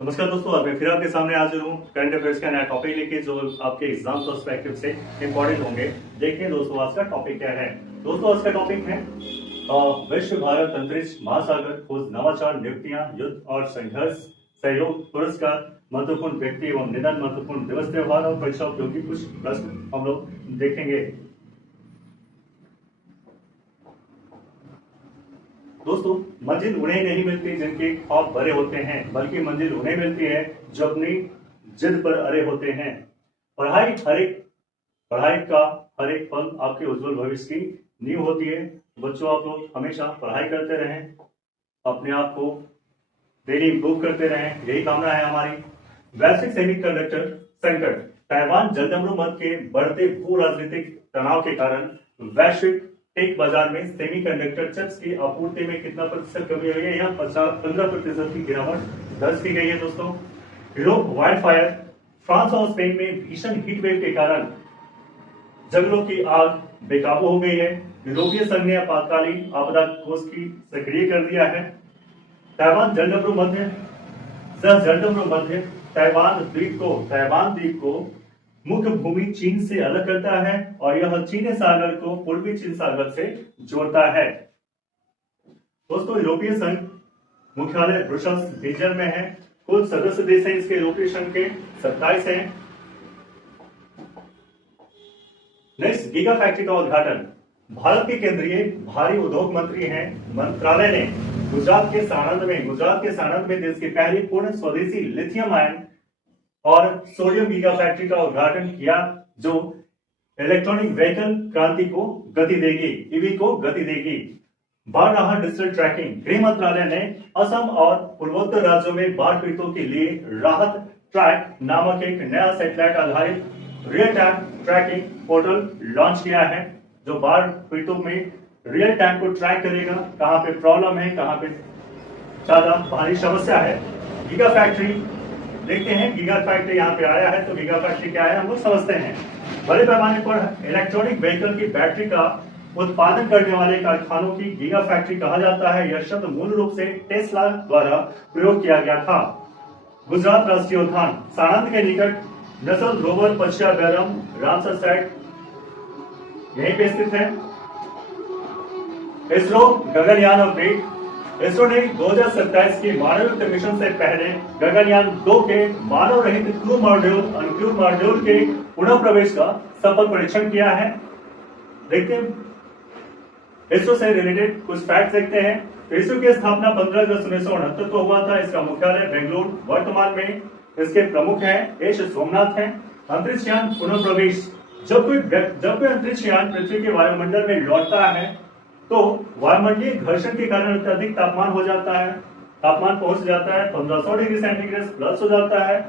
नमस्कार दोस्तों, आज मैं फिर आपके सामने हाजिर हूँ करंट अफेयर्स का नया टॉपिक लेके जो आपके एग्जाम पर्सपेक्टिव से इंपॉर्टेंट होंगे। देखिए दोस्तों, आज का टॉपिक क्या है। दोस्तों, आज का टॉपिक है विश्व भारत अंतरिक्ष महासागर खोज नवाचार नियुक्तियां युद्ध और संघर्ष सहयोग पुरस्कार महत्वपूर्ण व्यक्ति एवं निधन महत्वपूर्ण दिवस त्योहार और परीक्षा उपयोगी कुछ प्रश्न हम लोग देखेंगे। दोस्तों, मंजिल उन्हें नहीं मिलती जिनके ख्वाब भरे होते हैं, बल्कि मंजिल उन्हें मिलती है जो अपनी जिद पर अड़े होते हैं। पढ़ाई का हर एक पल आपके उज्जवल भविष्य की नींव होती है। बच्चों, आप लोग हमेशा पढ़ाई करते रहें, अपने आप को डेली इम्प्रूव करते रहें, यही कामना है हमारी। वैश्विक सेमीकंडक्टर संकट। ताइवान जलजमरू मत के बढ़ते भू राजनीतिक तनाव के कारण वैश्विक टेक बाजार में सेमीकंडक्टर चिप्स की आपूर्ति में कितना प्रतिशत कमी हुई है? यहाँ 15% की गिरावट दर्ज की गई है। दोस्तों, यूरोप वाइल्ड फायर। फ्रांस और स्पेन में भीषण हीट वेव के कारण जंगलों की आग बेकाबू हो गई है। यूरोपीय संघ ने आपातकालीन आपदा कोष की सक्रिय कर दिया है। ताइवान जलजमरू मध्य ताइवान द्वीप को मुख्य भूमि चीन से अलग करता है और यह चीनी सागर को पूर्वी चीन सागर से जोड़ता है। दोस्तों, यूरोपीय संघ मुख्यालय ब्रुसेल्स बेल्जियम में है। कुल सदस्य देश हैं इसके यूरोपीय संघ के 27 हैं। नेक्स्ट, गीगा फैक्ट्री का उद्घाटन। भारत के केंद्रीय भारी उद्योग मंत्री हैं मंत्रालय ने गुजरात के साणंद में देश की पहली पूर्ण स्वदेशी लिथियम आयन और सोडियम गीगा फैक्ट्री का उद्घाटन किया, जो इलेक्ट्रॉनिक व्हीकल क्रांति को गति देगी, ईवी को गति देगी। बढ़ रहा डिजिटल ट्रैकिंग। गृह मंत्रालय ने असम और पूर्वोत्तर राज्यों में बाढ़ पीड़ितों के लिए राहत ट्रैक नामक एक नया सैटेलाइट आधारित real time tracking portal launch किया है, जो बाढ़ पीड़ितों में रियल टाइम को ट्रैक करेगा, कहां पे प्रॉब्लम है, कहां पे ज्यादा भारी समस्या है। गीगा फैक्ट्री देखते हैं। गीगा फैक्ट्री यहाँ पे आया है, तो गीगा फैक्ट्री क्या है हम लोग समझते हैं। बड़े पैमाने पर इलेक्ट्रॉनिक व्हीकल की बैटरी का उत्पादन करने वाले कारखानों की गीगा फैक्ट्री कहा जाता है। यह शब्द मूल रूप से टेस्ला द्वारा प्रयोग किया गया था। गुजरात राष्ट्रीय उद्यान। साणंद के निकट नस्ल रोवर पश्चिया बैरम रामसर साइट यहीं पे स्थित है। इसरो गगनयान अपडेट। इसरो ने 2027 की मानवयुक्त मिशन से पहले गगनयान 2 के मानव रहित क्रू मॉड्यूल के पुनः प्रवेश का सफल परीक्षण किया है। देखते हैं इसरो से रिलेटेड कुछ फैक्ट देखते हैं। इसरो की स्थापना 15 अगस्त 1969 को हुआ था। इसका मुख्यालय बेंगलुरु। वर्तमान में इसके प्रमुख हैं एस सोमनाथ हैं। अंतरिक्ष यान पुनः प्रवेश। जब कोई अंतरिक्ष यान पृथ्वी के वायुमंडल में लौटता है तो वायुमंडलीय घर्षण के कारण अत्यधिक तापमान हो जाता है। तापमान पहुंच जाता है 1500 डिग्री सेंटीग्रेड प्लस हो जाता है,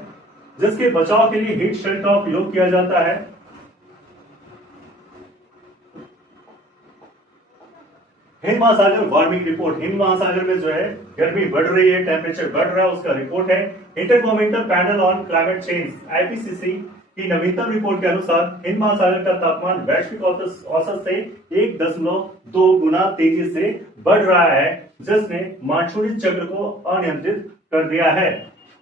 जिसके बचाव के लिए हीट शील्ड का उपयोग किया जाता है। हिंद महासागर वार्मिंग रिपोर्ट। हिंद महासागर में जो है गर्मी बढ़ रही है, टेम्परेचर बढ़ रहा है, उसका रिपोर्ट है। Intergovernmental panel on climate change IPCC की नवीनतम रिपोर्ट के अनुसार हिंद महासागर का तापमान वैश्विक औसत से 1.2 गुना तेजी से बढ़ रहा है, जिसने मानसूनी चक्र को अनियंत्रित कर दिया है।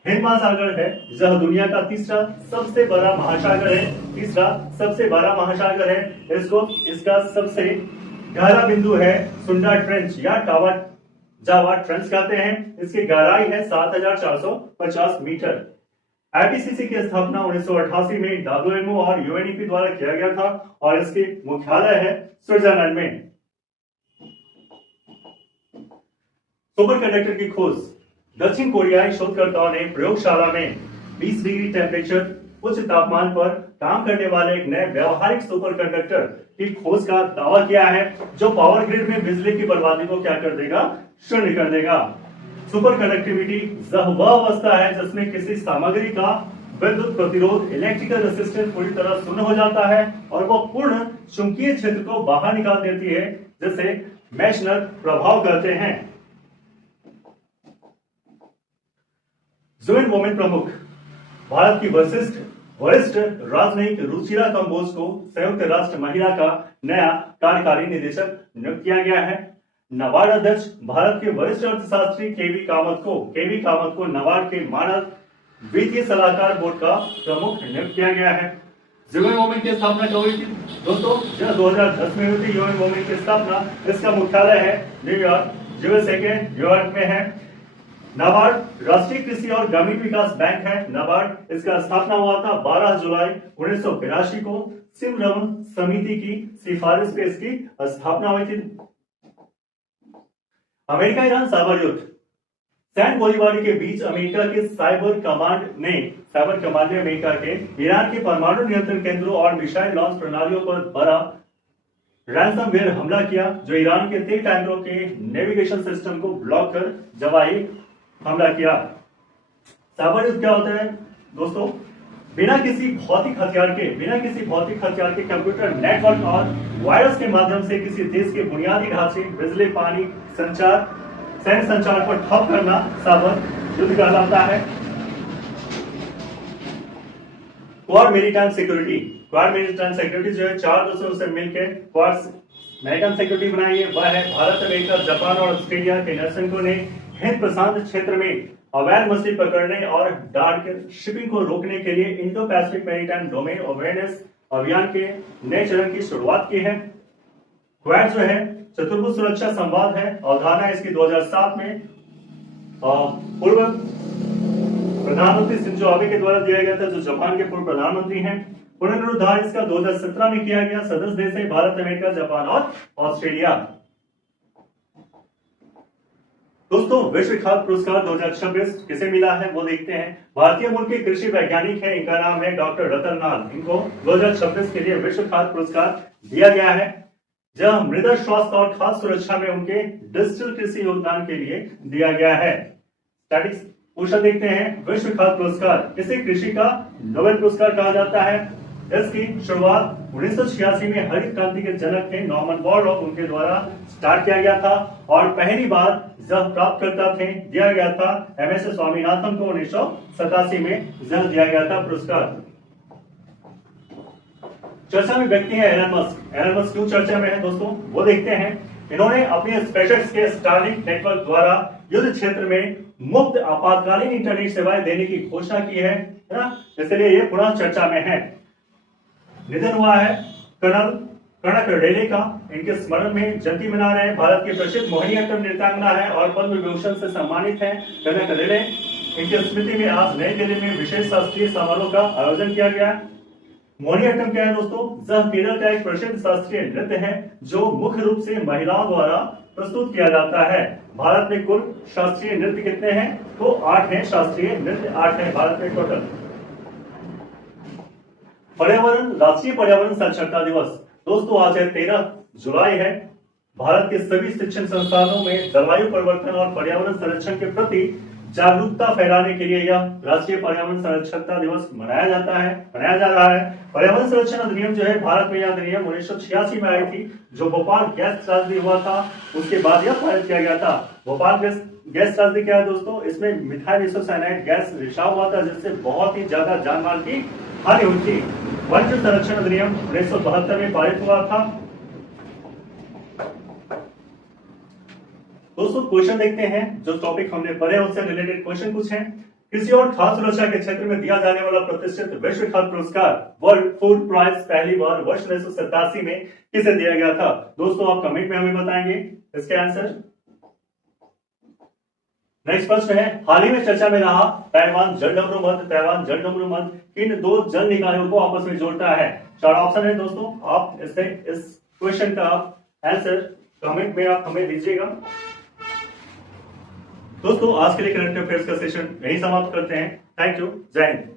हिंद महासागर है यह दुनिया का तीसरा सबसे बड़ा महासागर है। इसका सबसे गहरा बिंदु है सुंडा ट्रेंच या जावा ट्रेंच कहते हैं। इसकी गहराई है 7450 मीटर। आईपीसीसी की स्थापना 1988 में डब्ल्यूएमओ और यूएनईपी द्वारा किया गया था और इसके मुख्यालय है स्विट्जरलैंड में। सुपर कंडक्टर की खोज। दक्षिण कोरियाई शोधकर्ताओं ने प्रयोगशाला में 20 डिग्री टेम्परेचर उच्च तापमान पर काम करने वाले एक नए व्यवहारिक सुपर कंडक्टर की खोज का दावा किया है, जो पावर ग्रिड में बिजली की बर्बादी को क्या कर देगा? शून्य कर देगा। सुपर कंडक्टिविटी वह अवस्था है जिसमें किसी सामग्री का विद्युत प्रतिरोध इलेक्ट्रिकल रेजिस्टेंस पूरी तरह शून्य हो जाता है और वह पूर्ण चुंबकीय क्षेत्र को बाहर निकाल देती है, जिसे मेशनर प्रभाव कहते हैं। यूएन वुमेन प्रमुख। भारत की वरिष्ठ राजनयिक रुचिरा कंबोज को संयुक्त राष्ट्र महिला का नया कार्यकारी निदेशक नियुक्त किया गया है। नाबार्ड अध्यक्ष भारत के वरिष्ठ अर्थशास्त्री केवी कामत को नाबार्ड के मानक वित्तीय सलाहकार बोर्ड का प्रमुख नियुक्त किया गया है। यूएन वोमेन की स्थापना कब हुई थी दोस्तों? यह 2010 में हुई थी यूएन वोमेन की स्थापना। इसका मुख्यालय है न्यूयॉर्क, यूएसए के न्यूयॉर्क में है। नाबार्ड राष्ट्रीय कृषि और ग्रामीण विकास बैंक है। नाबार्ड इसका स्थापना हुआ था 12 जुलाई 1982 को सिमरन समिति की सिफारिश पे इसकी स्थापना हुई थी। अमेरिका ईरान साइबर युद्ध, सैन गोलीबारी के बीच अमेरिका के साइबर कमांड ने अमेरिका के ईरान के परमाणु नियंत्रण केंद्रों और मिसाइल लॉन्च प्रणालियों पर बड़ा रैंसमवेयर हमला किया, जो ईरान के तेल टैंकरों के नेविगेशन सिस्टम को ब्लॉक कर जवाई हमला किया। साइबर युद्ध क्या होता है दोस्तों? बिना किसी भौतिक हथियार के कंप्यूटर नेटवर्क और वायरस के माध्यम से किसी देश के बुनियादी ढांचे, बिजली, पानी, सैन्य संचार पर ठप करना साइबर युद्ध कहलाता है। क्वाड मैरीटाइम सिक्योरिटी जो है 4 देशों से मिलकर क्वाड मैरीटाइम सिक्योरिटी बनाई है। वह है भारत, अमेरिका, जापान और ऑस्ट्रेलिया के निवेशकों ने हिंद प्रशांत क्षेत्र में अवैध मछली पकड़ने और डार्क शिपिंग को रोकने के लिए Indo Pacific maritime domain awareness अभियान के नए चरण की शुरुआत की है। क्वाड जो है चतुर्भुज सुरक्षा संवाद है। अवधारणा इसकी 2007 में पूर्व प्रधानमंत्री शिंजो आबे के द्वारा दिया गया था, जो जापान के पूर्व प्रधानमंत्री हैं। पुनरुद्धार इसका 2017 में किया गया। सदस्य देश है भारत, अमेरिका, जापान और ऑस्ट्रेलिया। दोस्तों, विश्व खाद्य पुरस्कार 2026 किसे मिला है वो देखते हैं। भारतीय मूल के कृषि वैज्ञानिक है, इनका नाम है डॉक्टर रतन लाल। इनको 2026 के लिए विश्व खाद्य पुरस्कार दिया गया है, जहां मृदा स्वास्थ्य और खाद्य सुरक्षा में उनके डिजिटल कृषि योगदान के लिए दिया गया है। स्टैटिक्स क्वेश्चन देखते हैं। विश्व खाद्य पुरस्कार इसे कृषि का नोबेल पुरस्कार कहा जाता है। इसकी शुरुआत 1986 में हरित क्रांति के जनक थे नॉर्मन बोरलॉग, उनके द्वारा स्टार्ट किया गया था और पहली बार जब प्राप्तकर्ता थे दिया गया था एमएस स्वामीनाथन को 1987 में जब दिया गया था पुरस्कार। चर्चा में व्यक्ति है एलन मस्क क्यों चर्चा में है दोस्तों वो देखते हैं। इन्होंने अपने स्पेसएक्स के स्टारलिंक नेटवर्क द्वारा युद्ध क्षेत्र में मुफ्त आपातकालीन इंटरनेट सेवाएं देने की घोषणा की है ना, इसलिए ये पुनः चर्चा में है। निधन हुआ है कर्नल कनक रेड्डी का, इनके स्मरण में जयंती मना रहे हैं। भारत के प्रसिद्ध मोहिनीअट्टम नृत्यांगना है और पद्म विभूषण से सम्मानित है कनक रेड्डी। इनकी स्मृति में आज नई दिल्ली में विशेष शास्त्रीय समारोह का आयोजन किया गया। मोहिनीअट्टम क्या है दोस्तों? यह केरल का एक प्रसिद्ध शास्त्रीय नृत्य है जो मुख्य रूप से महिलाओं द्वारा प्रस्तुत किया जाता है। भारत में कुल शास्त्रीय नृत्य कितने हैं? तो 8 हैं। शास्त्रीय नृत्य 8 हैं भारत में टोटल। राष्ट्रीय पर्यावरण साक्षरता दिवस दोस्तों आज है 13 जुलाई है। भारत के सभी शिक्षण संस्थानों में जलवायु परिवर्तन और पर्यावरण संरक्षण के प्रति जागरूकता फैलाने के लिए यह राष्ट्रीय पर्यावरण साक्षरता दिवस मनाया जा रहा है। पर्यावरण संरक्षण अधिनियम जो है भारत में, यह अधिनियम 1986 में आई थी, जो भोपाल गैस त्रासदी हुआ था उसके बाद यह पारित किया गया था। भोपाल गैस त्रासदी क्या है दोस्तों? इसमें मिथाइल आइसोसाइनाइड गैस रिसाव हुआ था, जिससे बहुत ही ज्यादा जानमाल की हानि हुई थी। वन्य संरक्षण अधिनियम 1972 में पारित हुआ था। दोस्तों क्वेश्चन देखते हैं, जो टॉपिक हमने पढ़े उससे रिलेटेड क्वेश्चन कुछ हैं। कृषि और खाद्य सुरक्षा के क्षेत्र में दिया जाने वाला प्रतिष्ठित विश्व खाद्य पुरस्कार वर्ल्ड फूड प्राइज पहली बार वर्ष 1987 में किसे दिया गया था? दोस्तों आप कमेंट में हमें बताएंगे इसके आंसर। नेक्स्ट प्रश्न है, हाल ही में चर्चा में रहा ताइवान जलडमरू मध्य किन 2 जल निकायों को आपस में जोड़ता है? 4 ऑप्शन है दोस्तों, आप इस क्वेश्चन का आंसर कमेंट में आप हमें दीजिएगा। दोस्तों आज के लिए करंट अफेयर्स का सेशन यही समाप्त करते हैं। थैंक यू, जय हिंद।